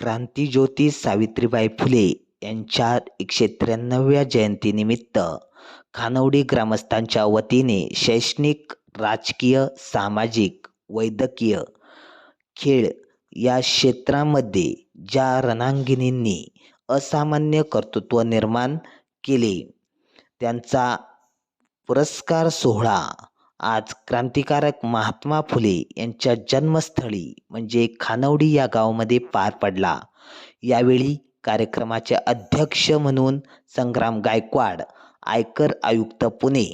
क्रांतिज्योती सावित्रीबाई फुले यांच्या एकशे त्र्याण्णव्या जयंतीनिमित्त खानवडी ग्रामस्थांच्या वतीने शैक्षणिक राजकीय सामाजिक वैद्यकीय खेळ या क्षेत्रामध्ये ज्या रणांगिणींनी असामान्य कर्तृत्व निर्माण केले त्यांचा पुरस्कार सोहळा आज क्रांतिकारक महात्मा फुले यांच्या जन्मस्थळी म्हणजे खानवडी या गावामध्ये पार पडला. यावेळी कार्यक्रमाचे अध्यक्ष म्हणून संग्राम गायकवाड आयकर आयुक्त Pune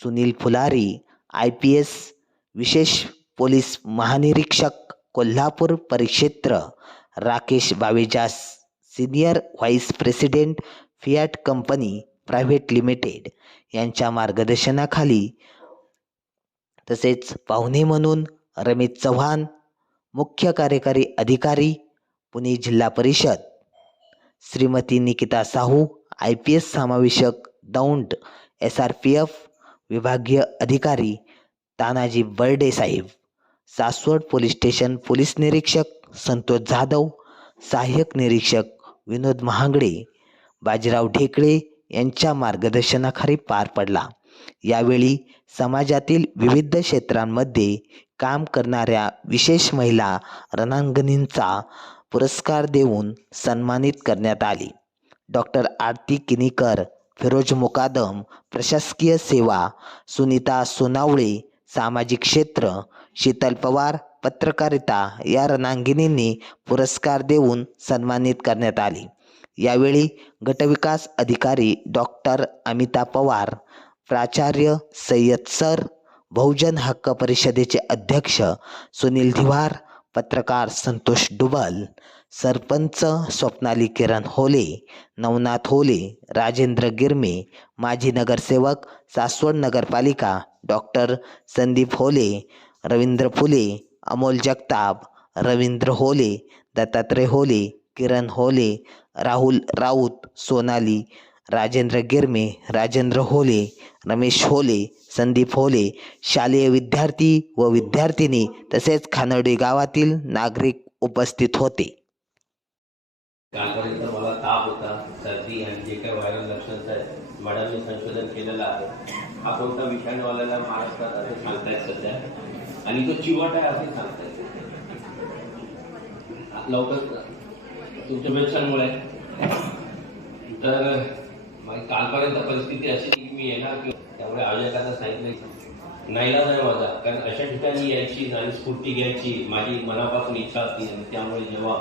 Sunil Phulari I P S विशेष पोलीस महानिरीक्षक कोल्हापूर परिक्षेत्र Rakesh बावेजास senior vice president Fiat company private limited यांच्या मार्गदर्शनाखाली तसेच पाहुणे म्हणून रमेश चव्हाण मुख्य कार्यकारी अधिकारी पुणे जिल्हा परिषद. Shrimati Nikita Sahu I P S समावेशक Daund S R P F विभागीय अधिकारी तानाजी बर्डे साहेब. सासवड पोलीस स्टेशन पोलीस निरीक्षक संतोष जाधव सहाय्यक निरीक्षक विनोद महागडे बाजीराव ढेकळे यांच्या मार्गदर्शनाखाली पार पडला. यावेळी समाजातील विविध क्षेत्रांमध्ये काम करणाऱ्या विशेष महिला रणांगणींचा पुरस्कार देऊन सन्मानित करण्यात आले. डॉक्टर आरती किनीकर फिरोज मुकादम प्रशासकीय सेवा सुनीता सोनावळे सामाजिक क्षेत्र शीतल पवार पत्रकारिता या रणांगिणींनी पुरस्कार देऊन सन्मानित करण्यात आले. यावेळी गटविकास अधिकारी डॉक्टर अमिता पवार प्राचार्य सय्यद सर बहुजन हक्क परिषदेचे अध्यक्ष सुनील धिवार पत्रकार संतोष डुबल सरपंच स्वप्नाली किरण होले नवनाथ होले राजेंद्र गिरमे माजी नगरसेवक सासवड नगरपालिका डॉक्टर संदीप होले रवींद्र फुले अमोल जगताप रवींद्र होले दत्तात्रय होले किरण होले राहुल राऊत सोनाली राजेंद्र गिरमे राजेंद्र होले रमेश होले संदीप होले शालेय विद्यार्थी व विद्यार्थिनी तसेच खानडी गावातील नागरिक उपस्थित होते. कालपर्यंत मला ताप होता सर्दी आणि जे काही व्हायरल लक्षण आहेत मॅडमने संशोधन केलेलं आहे. हा कोणता विषाणू आलेला महाराष्ट्रात असं सांगतायत सध्या? आणि तो चिवट आहे असे सांगतायत. लवकर तुमच्या मेन्शनमुळे तर मग कालपर्यंत परिस्थिती अशी की मी येणार की त्यामुळे आयोजकांना सांगितलं नाहीला नाही माझा. कारण अशा ठिकाणी यायची आणि स्फूर्ती घ्यायची माझी मनापासून इच्छा होती आणि त्यामुळे जेव्हा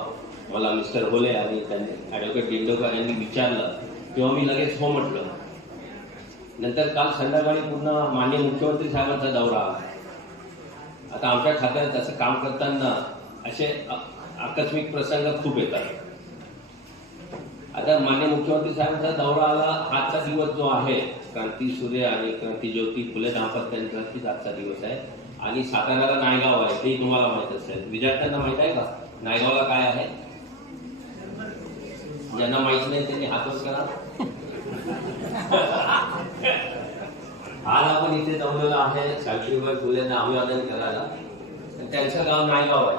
मला मिस्टर बोले आणि त्यांनी ॲडव्होकेट दिंडोकर यांनी विचारलं तेव्हा मी लगेच हो म्हटलं. नंतर काल संध्याकाळी पूर्ण माननीय मुख्यमंत्री साहेबांचा दौरा. आता आमच्या खात्यात असं काम करताना असे आकस्मिक प्रसंग खूप येतात. आता मान्य मुख्यमंत्री साहेबांचा दौरा आला आजचा दिवस जो आहे क्रांती सूर्य आणि क्रांती ज्योती फुले दाम्पत्यांचाच आजचा दिवस आहे. आणि साताऱ्याला नायगाव आहे ते तुम्हाला माहीत असेल. विद्यार्थ्यांना माहीत आहे का? नायगावला काय आहे? ज्यांना माहीत नाही त्यांनी हातच करा. आज आपण इथे जमलेलो आहे सावित्रीबाई फुलेंना अभिवादन करायला. त्यांचं गाव नायगाव आहे.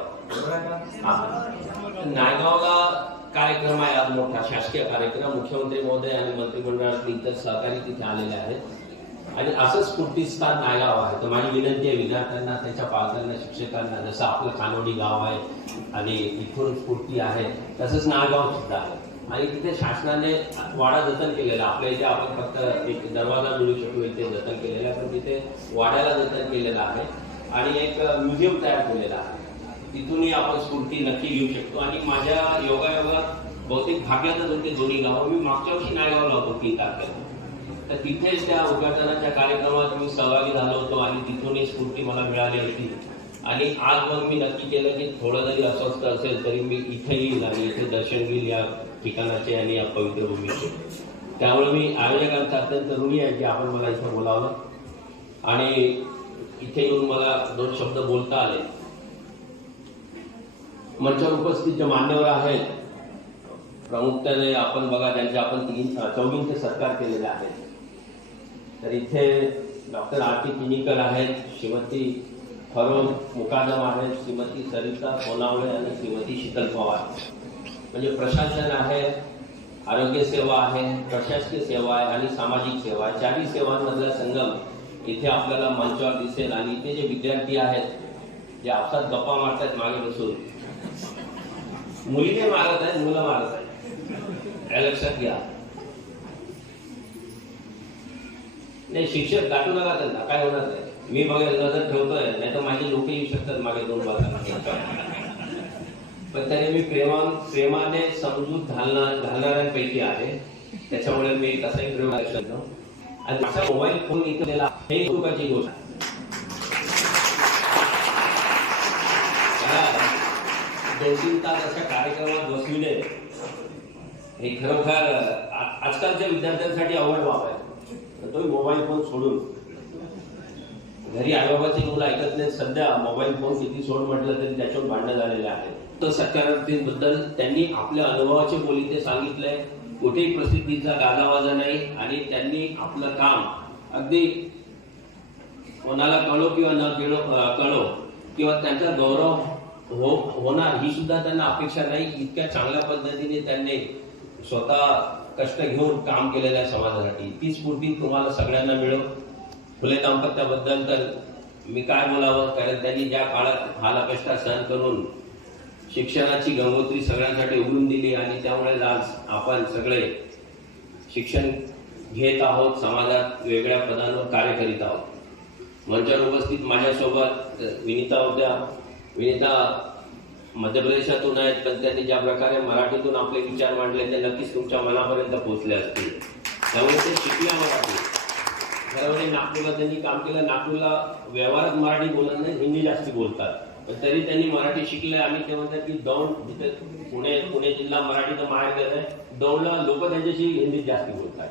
नायगावला कार्यक्रम आहे आज मोठा. शासकीय कार्यक्रम. मुख्यमंत्री महोदय आणि मंत्रिमंडळातले इतर सहकारी तिथे आलेले आहेत. आणि असं स्फूर्तीस्थान नायगाव आहे. तर माझी विनंती आहे विद्यार्थ्यांना त्यांच्या पालकांना शिक्षकांना जसं आपलं खानोडी गाव आहे आणि इथून स्फूर्ती आहे तसंच नायगाव सुद्धा आहे. आणि तिथे शासनाने वाडा जतन केलेला आपल्या इथे आपण फक्त एक दरवाजा मिळू शकतो इथे जतन केलेला आहे पण तिथे वाड्याला जतन केलेलं आहे. आणि एक म्युझियम तयार केलेला आहे. तिथूनही आपण स्फूर्ती नक्की घेऊ शकतो. आणि माझ्या योगायोगात बहुतेक भाग्यातच होते दोन्ही गावं. मी मागच्या वर्षी नायगावला होतो तीन तारखेला. तर तिथेच त्या उद्घाटनाच्या कार्यक्रमात मी सहभागी झालो होतो आणि तिथूनही स्फूर्ती मला मिळाली होती. आणि आज मग मी नक्की केलं की थोडं जरी अस्वस्थ असेल तरी मी इथे येईल आणि इथे दर्शन घेईल या ठिकाणाचे आणि या पवित्र भूमीचे. त्यामुळे मी आयोजकांचा अत्यंत ऋणी आहे की आपण मला इथं बोलावलं. आणि इथे येऊन मला दोन शब्द बोलता आले. मंचावर उपस्थित जे मान्यवर आहेत प्रामुख्याने आपण बघा त्यांचे आपण तीन चौघींचे सत्कार केलेले आहेत. तर इथे डॉक्टर आरती किनीकर आहेत श्रीमती फरोज मुकादम आहेत श्रीमती सरिता सोनावळे आणि श्रीमती शीतल पवार. म्हणजे प्रशासन आहे आरोग्य सेवा आहे प्रशासकीय सेवा आहे आणि सामाजिक सेवा आहे. चारही सेवांमधला संगम इथे आपल्याला मंचावर दिसेल आणि इथे जे विद्यार्थी आहेत जे आपसात गप्पा मारतात मागे बसून मुलीने मारत आहेत मुलं मारत आहेत या लक्षात घ्या. नाही शिक्षक गाठू नका त्यांना काय होणार आहे मी बघायला नजर ठेवतोय नाही तर माझे लोक येऊ शकतात मागे दोन बाजूला. पण त्याने मी प्रेमा प्रेमाने समजूत घालणार घालणाऱ्यांपैकी आहे. त्याच्यामुळे मी तसाही प्रेम लक्षात आणि माझा मोबाईल फोन इथे दिला हे चुकाची गोष्ट आहे. त्याला दोन तीन तास अशा कार्यक्रमात बसविले. हे खरोखर आजकालच्या विद्यार्थ्यांसाठी अवघड बाब आहे तर तो मोबाईल फोन सोडून. घरी आईबाबाची मुलं ऐकत नाहीत सध्या मोबाईल फोन किती सोड म्हटलं तरी त्याच्यावर भांडणं झालेले आहेत. तर सत्यार्थींबद्दल त्यांनी आपल्या अनुभवाचे बोली ते सांगितलंय. कुठेही प्रसिद्धीचा गाजावाजा नाही आणि त्यांनी आपलं काम अगदी कोणाला कळो किंवा न कळो कळो किंवा त्यांचा गौरव हो होणार. ही सुद्धा त्यांना अपेक्षा नाही. इतक्या चांगल्या पद्धतीने त्यांनी स्वतः कष्ट घेऊन काम केलेलं आहे समाजासाठी. ती स्फूर्ती तुम्हाला सगळ्यांना मिळो फुले दाम्पत्याबद्दल तर मी काय बोलावं? कारण त्यांनी ज्या काळात हाला कष्ट सहन करून शिक्षणाची गंगोत्री सगळ्यांसाठी उघडून दिली आणि त्यामुळे आज आपण सगळे शिक्षण घेत आहोत. समाजात वेगळ्या पदांवर कार्य करीत आहोत. मंचावर उपस्थित माझ्यासोबत विनिता होत्या. विनिता मध्य प्रदेशातून आहेत पण त्यांनी ज्या प्रकारे मराठीतून आपले विचार मांडले ते नक्कीच तुमच्या मनापर्यंत पोहोचले असतील. त्यामुळे ते शिकल्या मराठी. खरं नागपूरला त्यांनी काम केलं. नागपूरला व्यवहारात मराठी बोलत नाही हिंदी जास्ती बोलतात. पण तरी त्यांनी मराठी शिकले. आणि ते म्हणतात की दौंड जिथे पुणे पुणे जिल्हा मराठी तर माहेर गेलं आहे. दौंडला लोक त्यांच्याशी हिंदीत जास्ती बोलतात.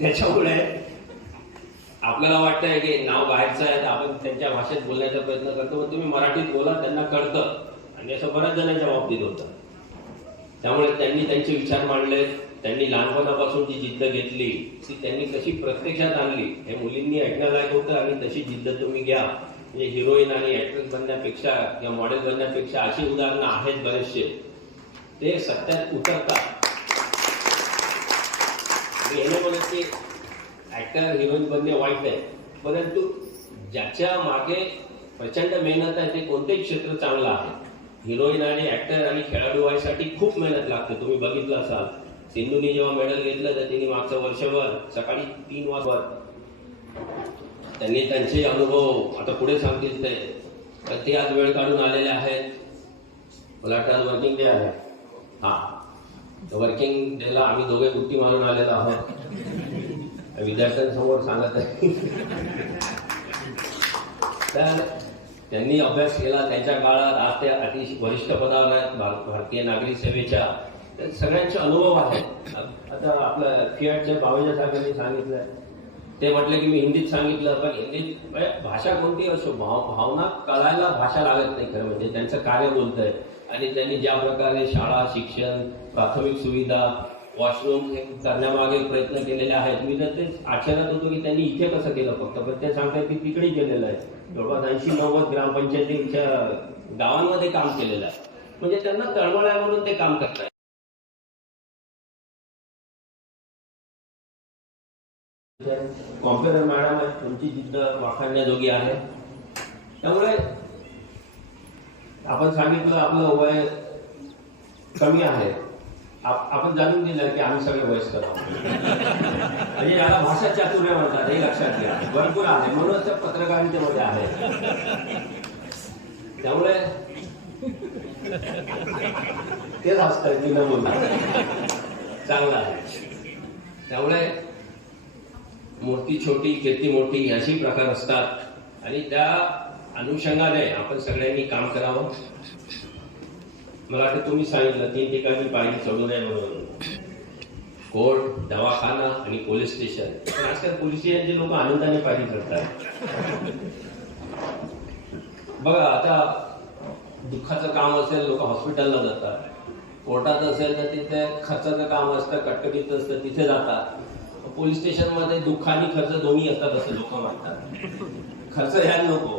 त्याच्यामुळे आपल्याला वाटतंय की नाव बाहेरचं आहे तर आपण त्यांच्या भाषेत बोलण्याचा प्रयत्न करतो पण तुम्ही मराठीत बोला त्यांना कळतं. आणि असं बऱ्याच जणांच्या बाबतीत होतं. त्यामुळे त्यांनी त्यांचे विचार मांडले त्यांनी लहानपणापासून जी जिद्द घेतली ती त्यांनी कशी प्रत्यक्षात आणली हे मुलींनी ऐकण्यालायक होतं आणि तशी जिद्द तुम्ही घ्या. म्हणजे हिरोईन आणि ऍक्ट्रेस बनण्यापेक्षा किंवा मॉडेल बनण्यापेक्षा अशी उदाहरणं आहेत बरेचसे. ते सत्यात उतरतात. मी हे म्हणत ऍक्टर हिरोईन बनणे वाईट आहे. परंतु ज्याच्या मागे प्रचंड मेहनत आहे ते कोणतेही क्षेत्र चांगलं आहे. हिरोईन आणि ऍक्टर आणि खेळाडू व्हायसाठी खूप मेहनत लागते. तुम्ही बघितलं असाल सिंधूने जेव्हा मेडल घेतलं तर तिने मागचं वर्षभर सकाळी तीन वाजता त्यांनी त्यांचे अनुभव आता पुढे सांगतील ते तर ते आज वेळ काढून आलेले आहेत. मला वाटतं आज वर्किंग डे आहे. हा. वर्किंग डेला आम्ही दोघे गुट्टी मारून आलेलो आहोत. विद्यार्थ्यांसमोर सांगत आहे. तर त्यांनी अभ्यास केला. त्यांच्या काळात आज ते अतिशय वरिष्ठ पदावर आहेत भारतीय नागरिक सेवेच्या. सगळ्यांचे अनुभव आहेत. आता आपलं फियाटच्या बावेच्या साहेबांनी सांगितलं. ते म्हटलं की मी हिंदीत सांगितलं पण हिंदीत म्हणजे भाषा कोणती असो भाव भावना कळायला भाषा लागत नाही खरं म्हणजे. त्यांचं कार्य बोलतंय. आणि त्यांनी ज्या प्रकारे शाळा शिक्षण प्राथमिक सुविधा वॉशरूम हे करण्यामागे प्रयत्न केलेले आहेत. मी तर ते आश्चर्यात होतो की त्यांनी इथे कसं केलं फक्त. पण ते सांगतात की तिकडे केलेलं आहे. जवळपास ऐंशी नव्वद ग्रामपंचायतीच्या गावांमध्ये काम केलेलं आहे. म्हणजे त्यांना तळमळ आहे म्हणून ते काम करताय कॉम्प्युटर मॅडम आहे तुमची जिद्द वाखाणण्याजोगी आहे. त्यामुळे आपण सांगितलं आपलं वय कमी आहे. आपण जाणून दिलं की आम्ही सगळे वयस्कर आहोत. म्हणजे याला भाषा चातुर्य म्हणतात हे लक्षात घ्या. भरपूर आहे. म्हणूनच त्या पत्रकारितेमध्ये मध्ये आहे. त्यामुळे तेच असतात की न चांगलं आहे. त्यामुळे मूर्ती छोटी खेती मोठी अशी प्रकार असतात. आणि त्या अनुषंगाने आपण सगळ्यांनी काम करावं. मला वाटतं तुम्ही सांगितलं तीन ठिकाणी पायरी चढू नये म्हणून. कोर्ट दवाखाना आणि पोलीस स्टेशन. पण आजकाल पोलीस स्टेशनचे लोक आनंदाने पायरी करतात बघा आता दुःखाचं काम असेल लोक हॉस्पिटलला जातात. कोर्टात असेल तर तिथे खर्चाचं काम असतं कटकटीत असतं तिथे जातात. पोलीस स्टेशनमध्ये दुःख आणि खर्च दोन्ही असतात असं लोक म्हणतात. खर्च घ्यायला नको.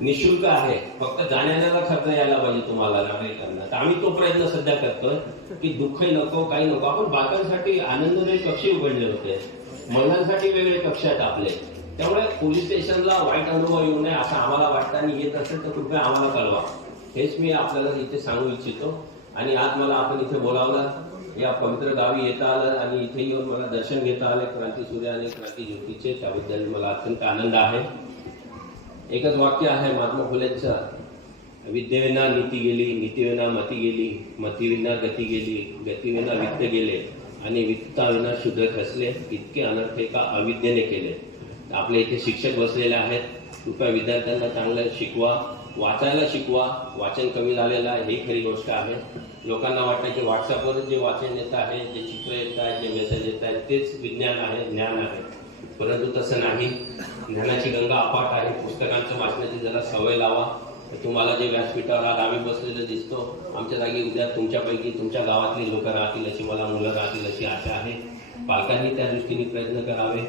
निशुल्क आहे. फक्त जाण्याला खर्च यायला पाहिजे तुम्हाला नागरिकांना. तर आम्ही तो प्रयत्न सध्या करतोय की दुःखही नको काही नको. आपण बालकांसाठी आनंददायी कक्ष उघडले होते. महिलांसाठी वेगळे कक्ष आहेत आपले. त्यामुळे पोलीस स्टेशनला वाईट अनुभव येऊ नये असं आम्हाला वाटतं आणि येत असेल तर कृपया आम्हाला कळवा. हेच मी आपल्याला इथे सांगू इच्छितो. आणि आज मला आपण इथे बोलावलं. या पवित्र गावी येता आलं आणि इथे येऊन मला दर्शन घेता आलं. क्रांती सूर्य आणि क्रांती ज्योतीचे. त्याबद्दल मला अत्यंत आनंद आहे. एकच वाक्य आहे महात्मा फुलेंचं. विद्येविना नीती गेली नीतीविना मती गेली मतीविना गती गेली गतीविना वित्त गेले आणि वित्ताविना शुद्ध खसले इतके अनर्थ एका अविद्येने केले. आपले इथे शिक्षक बसलेले आहेत. कृपया विद्यार्थ्यांना चांगलं शिकवा वाचायला शिकवा. वाचन कमी झालेलं आहे ही खरी गोष्ट आहे. लोकांना वाटतं की व्हॉट्सअपवर जे वाचन येत आहे जे चित्र येत आहे जे मेसेज येत आहे तेच विज्ञान आहे ज्ञान आहे. परंतु तसं नाही. ज्ञानाची गंगा अपाट आहे. पुस्तकांचं वाचण्याची जरा सवय लावा. तुम्हाला जे व्यासपीठावर आज आम्ही बसलेलं दिसतो आमच्या जागी उद्या तुमच्यापैकी तुमच्या गावातली लोक राहतील अशी मला मुलं राहतील अशी आशा आहे. पालकांनी त्या दृष्टीने प्रयत्न करावे.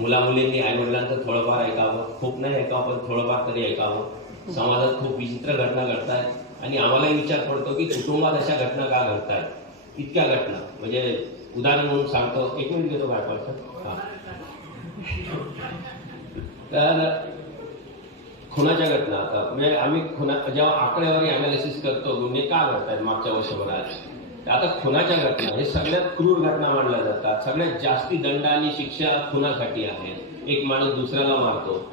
मुला मुलींनी आईवडिलांचं थोडंफार ऐकावं. खूप नाही ऐकावं पण थोडंफार तरी ऐकावं. समाजात खूप विचित्र घटना घडतात आणि आम्हालाही विचार पडतो की कुटुंबात अशा घटना का घडतायत? इतक्या घटना. म्हणजे उदाहरण म्हणून सांगतो. एक मिनिट घेतो काय तर खुनाच्या घटना आता म्हणजे आम्ही खुना जेव्हा आकडेवारी अनालिसिस करतो गुन्हे का घडतात मागच्या वर्षभरात? आता खुनाच्या घटना हे सगळ्यात क्रूर घटना मानल्या जातात. सगळ्यात जास्ती दंड आणि शिक्षा खुनासाठी आहे. एक माणूस दुसऱ्याला मारतो.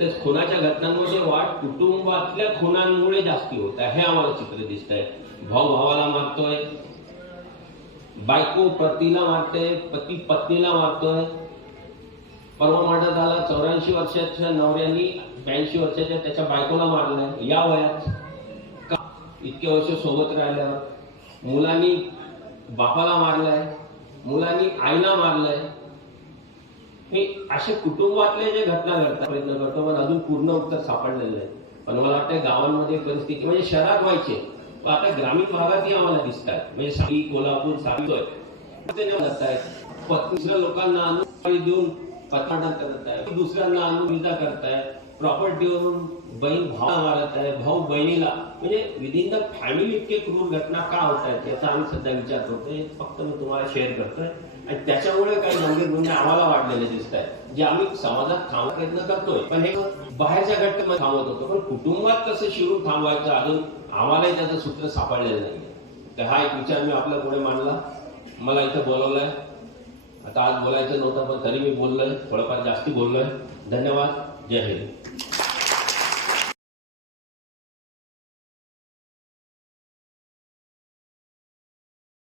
तर खुनाच्या घटनांमध्ये वाढ कुटुंबातल्या खुनांमुळे जास्ती होत आहे. हे आम्हाला चित्र दिसत आहे भाऊ भावाला मारतोय. बायको पतीला मारते पती पत्नीला मारतोय. परवा मर्डर झाला चौऱ्याऐंशी वर्षाच्या नवऱ्यांनी ब्याऐंशी वर्षाच्या त्याच्या बायकोला मारलं या वयात का इतके वर्ष सोबत राहिल्यावर मुलांनी बापाला मारलंय मुलांनी आईला मारलंय. हे असे कुटुंबातले जे घटना घडतात प्रयत्न करतो पण अजून पूर्ण उत्तर सापडलेलं नाही. पण मला वाटतं गावांमध्ये परिस्थिती म्हणजे शहरात व्हायचे. पण आता ग्रामीण भागातही आम्हाला दिसतात म्हणजे साई कोल्हापूर सांगतोय जात लोकांना देऊन पथाना करत आहे दुसऱ्यांना अनुविधा करताय प्रॉपर्टीवरून बहीण भाव मारत आहे भाऊ बहिणीला. म्हणजे विदिन द फॅमिली इतके क्रूर घटना का होत आहेत याचा आम्ही सध्या विचार करतोय. फक्त मी तुम्हाला शेअर करतोय. आणि त्याच्यामुळे काही गंभीर गुन्हे आम्हाला वाढलेले दिसत आहेत जे आम्ही समाजात थांबा प्रयत्न करतोय. पण हे बाहेरच्या घटनेमध्ये थांबवत होतो. पण कुटुंबात कसं शिरून थांबवायचं अजून आम्हालाही त्याचं सूत्र सापडलेलं नाही तर हा एक विचार मी आपल्या पुढे मांडला. मला इथं बोलवलंय. आता आज बोलायचं नव्हतं पण तरी मी बोललोय थोडंफार जास्ती बोललोय. धन्यवाद. जय हिंद.